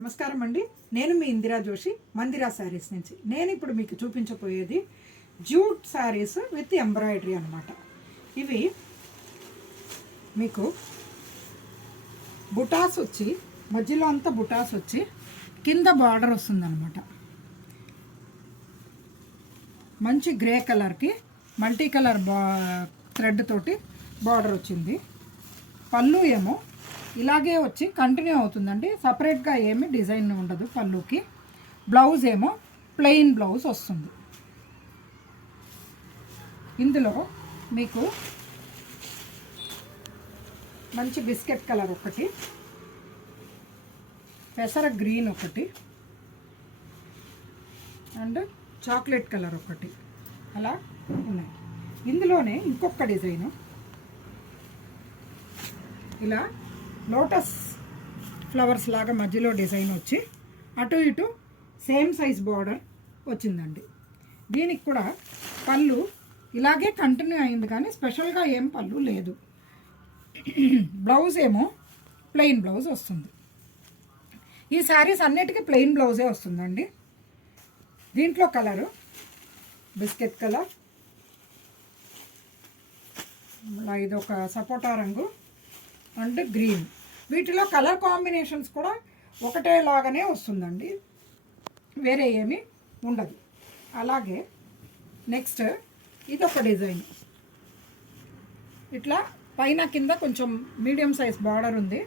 నమస్కారం అండి. నేను మీ ఇందిరా జోషి మందిరా శారీస్ నుంచి. నేను ఇప్పుడు మీకు చూపించబోయేది జూట్ శారీస్ విత్ ఎంబ్రాయిడరీ అన్నమాట. ఇవి మీకు బుటాస్ వచ్చి మధ్యలో అంతా బుటాస్ వచ్చి కింద బార్డర్ వస్తుందన్నమాట. మంచి గ్రే కలర్కి మల్టీ కలర్ థ్రెడ్ తోటి బార్డర్ వచ్చింది. పళ్ళు ఏమో ఇలాగే వచ్చి కంటిన్యూ అవుతుందండి. సపరేట్గా ఏమి డిజైన్ ఉండదు పళ్ళుకి. బ్లౌజ్ ఏమో ప్లెయిన్ బ్లౌజ్ వస్తుంది. ఇందులో మీకు మంచి బిస్కెట్ కలర్ ఒకటి, పెసర గ్రీన్ ఒకటి అండ్ చాక్లెట్ కలర్ ఒకటి అలా ఉన్నాయి. ఇందులోనే ఇంకొక డిజైను ఇలా లోటస్ ఫ్లవర్స్ లాగా మధ్యలో డిజైన్ వచ్చి అటు ఇటు సేమ్ సైజ్ బార్డర్ వచ్చిందండి. దీనికి కూడా పళ్ళు ఇలాగే కంటిన్యూ అయింది, కానీ స్పెషల్గా ఏం పళ్ళు లేదు. బ్లౌజ్ ఏమో ప్లెయిన్ బ్లౌజ్ వస్తుంది. ఈ శారీస్ అన్నిటికీ ప్లెయిన్ బ్లౌజే వస్తుందండి. దీంట్లో కలరు బిస్కెట్ కలర్, ఇదొక సపోటా రంగు అండ్ గ్రీన్. వీటిలో కలర్ కాంబినేషన్స్ కూడా ఒకటేలాగానే వస్తుందండి, వేరే ఏమీ ఉండదు. అలాగే నెక్స్ట్ ఇదొక డిజైన్. ఇట్లా పైన కింద కొంచెం మీడియం సైజ్ బార్డర్ ఉంది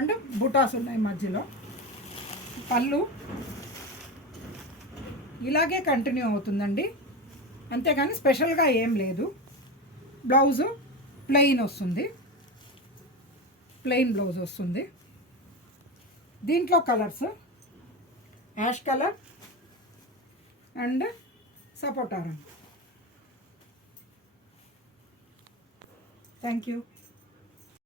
అండ్ బుటాస్ ఉన్నాయి మధ్యలో. పళ్ళు ఇలాగే కంటిన్యూ అవుతుందండి, అంతేగాని స్పెషల్గా ఏం లేదు. బ్లౌజు ప్లెయిన్ వస్తుంది, ప్లెయిన్ బ్లౌజ్ వస్తుంది. దీంట్లో కలర్స్ యాష్ కలర్ అండ్ సపోటా రంగు. Thank you.